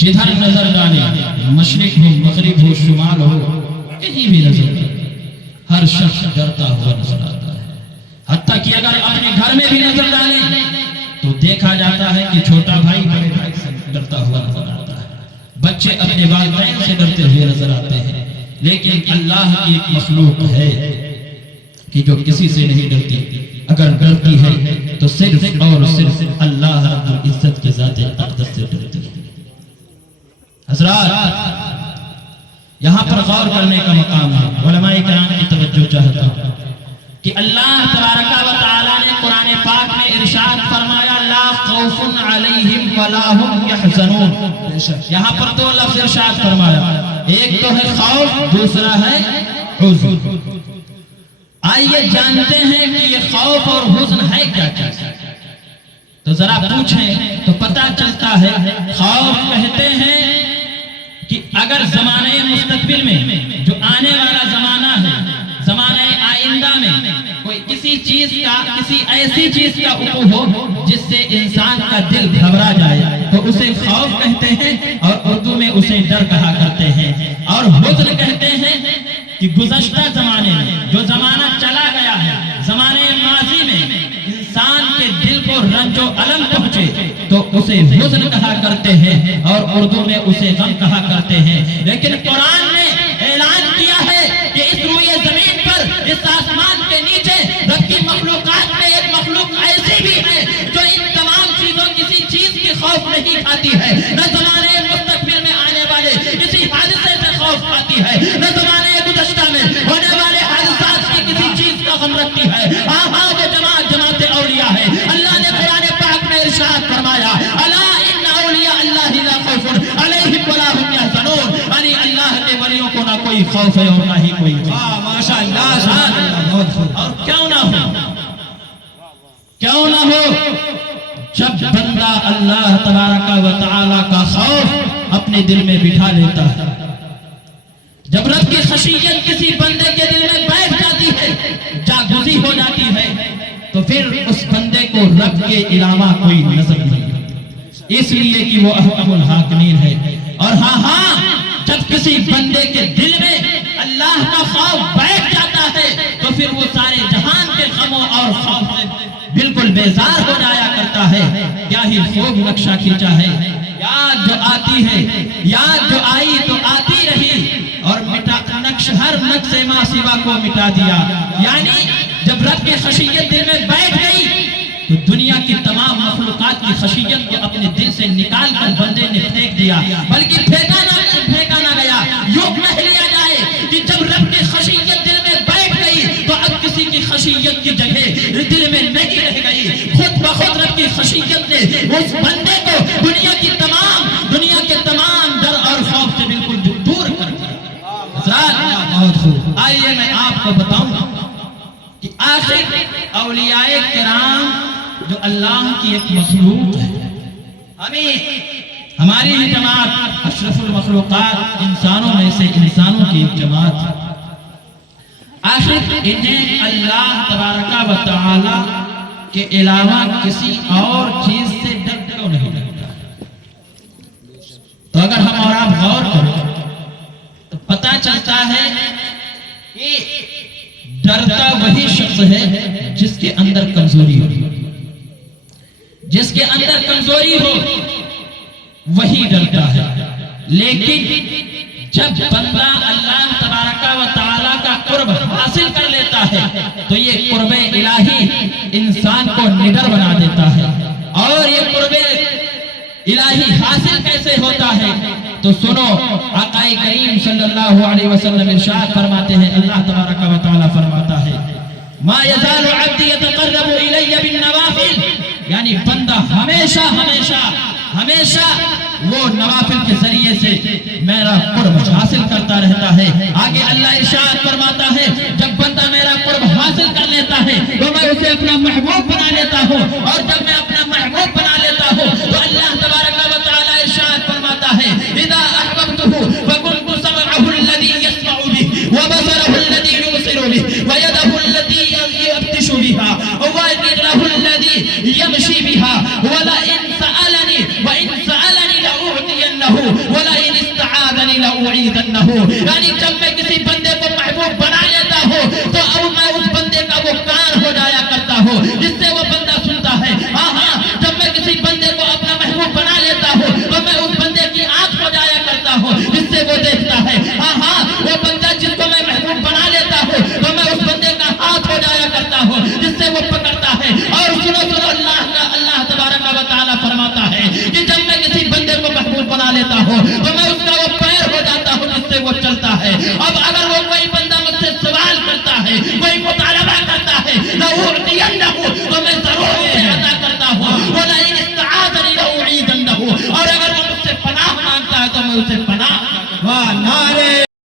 جدھر نظر ڈالے، مشرق ہو مغرب ہو شمال ہو، کہیں بھی نظر ڈالے، ہر شخص ڈرتا ہوا نظر آتا ہے۔ حتیٰ کہ اگر اپنے گھر میں بھی نظر ڈالیں تو دیکھا جاتا ہے کہ چھوٹا بھائی بڑے بھائی سے ڈرتا ہوا نظر آتا ہے، بچے اپنے والدین سے ڈرتے ہوئے نظر آتے ہیں۔ لیکن اللہ کی ایک مخلوق ہے کہ جو کسی سے نہیں ڈرتی، اگر ڈرتی ہے تو صرف اور صرف اللہ رب العزت کے ذات اقدس سے ڈرتی ہے۔ حضرات، یہاں پر غور کرنے کا مقام ہے، علماء کرام کی توجہ چاہتا ہوں کہ اللہ تبارک و تعالی نے قرآن پاک میں ارشاد فرمایا لا خوف علیہم ولا هم یحزنون۔ یہاں پر دو لفظ ارشاد فرمایا، ایک تو ہے خوف، دوسرا ہے حزن۔ آئیے جانتے ہیں کہ یہ خوف اور حزن ہے کیا چیز؟ تو ذرا پوچھیں تو پتہ چلتا ہے۔ خوف کہتے ہیں کہ اگر زمانے مستقبل میں جو آنے والا زمانہ ہے، زمانے آئندہ میں کوئی کسی چیز کا، کسی ایسی چیز کا وقوع ہو جس سے انسان کا دل گھبرا جائے تو اسے خوف کہتے ہیں، اور اردو میں اسے ڈر کہا کرتے ہیں۔ اور حزن کہتے ہیں کہ گزشتہ زمانے میں جو زمانہ چلا گیا ہے، زمانے ماضی میں انسان کے دل کو رنج و الم پہنچے تو اسے حزن کہا کرتے ہیں، اور اردو میں اسے غم کہا کرتے ہیں۔ لیکن قرآن نے اعلان کیا ہے کہ اس روئے زمین پر، اس آسمان کے نیچے رب کی مخلوقات میں ایک مخلوق ایسی بھی ہے جو ان تمام چیزوں کسی چیز کی خوف نہیں کھاتی ہے، نہ زمانے مستقبل میں آنے والے کسی حادثے سے خوف کھاتی ہے، نہ زمانے گزشتہ میں ہونے والے حادثات کی کسی چیز کا غم رکھتی ہے۔ ہاں وہ جماعت اولیاء ہے۔ اللہ نے قرآن پاک میں ارشاد فرمایا الا ان اولیاء اللہ لا خوف علیہم ولا هم یحزنون، یعنی اللہ کے ولیوں کو نہ کوئی خوف ہے اور نہ ہی کوئی غم۔ ماشاءاللہ، اور کیوں نہ ہو جب بندہ اللہ تبارک و تعالی کا خوف اپنے دل میں بٹھا لیتا ہے، جب رب کی خشیت کسی بندے کے دل میں بیٹھ جاتی ہے، جاگزی ہو جاتی ہے، تو پھر اس بندے کو رب کے علاوہ کوئی نظر نہیں آتا، اس لیے کہ وہ احکم الحاکمین ہے۔ اور ہاں جب کسی بندے کے دل میں اللہ کا خوف بیٹھ جاتا ہے تو پھر وہ سارے جہان کے غموں اور خوف سے بالکل بیزار ہو جایا کرتا ہے۔ کیا ہی خوب نقشہ کھینچا ہے، یاد جو آتی ہے، یاد جو آئی تو آتی رہی، اور ہر نقش ما سوا کو مٹا دیا۔ یعنی جب رب کی خشیت دل میں بیٹھ گئی تو دنیا کی تمام مخلوقات کی خشیت کو اپنے دل سے نکال کر بندے نے پھینک دیا، بلکہ پھینکا نہ گیا، یوں کہہ لیا جائے کہ جب رب کی خشیت دل میں بیٹھ گئی تو اب کسی کی خشیت کی جگہ دل میں نہیں رہ گئی، خود بخود رب کی خشیت نے اس بندے کو دنیا کے تمام ڈر اور خوف سے بالکل دور کر دیا۔ آئیے میں آپ کو بتاؤں کہ آخر اولیاء کرام جو اللہ کی ایک مخلوق ہے، ہماری ہی جماعت اشرف المخلوقات انسانوں میں سے انسانوں کی ایک جماعت ہے، آخر انہیں اللہ تبارک و تعالی کے علاوہ کسی اور چیز سے ڈر کیوں نہیں لگتا؟ تو اگر ہم اور آپ غور کریں تو پتہ چلتا ہے کہ ڈرتا وہی شخص ہے جس کے اندر کمزوری ہو، جس کے اندر کمزوری ہو وہی ڈرتا ہے۔ لیکن جب بندہ اللہ تبارک و تعالی کا قرب حاصل کر لیتا ہے تو یہ قرب الہی انسان کو نڈر بنا دیتا ہے۔ اور یہ قرب الہی حاصل کیسے ہوتا ہے تو سنو، آقا کریم صلی اللہ علیہ وسلم ارشاد فرماتے ہیں، اللہ تبارک و تعالی فرماتا ہے ما یزال عبدی یتقرب الی بالنوافل، یعنی بندہ ہمیشہ وہ نوافل کے ذریعے سے میرا قرب حاصل کرتا رہتا ہے۔ آگے اللہ ارشاد فرماتا ہے جب بندہ میرا قرب حاصل کر لیتا ہے تو میں اسے اپنا محبوب بنا لیتا ہوں، اور جب میں اپنا محبوب بنا لیتا ہوں تو اللہ تبارک و تعالی ارشاد فرماتا ہے اذا احببته فكنت سمعه الذي يسمع به وبصره الذي يبصر به ويده التي يبطش بها ورجله الذي يمشي بها ولئن سألني وإن سألني لأعطينه لأعيذنه، یعنی جب میں کسی بندے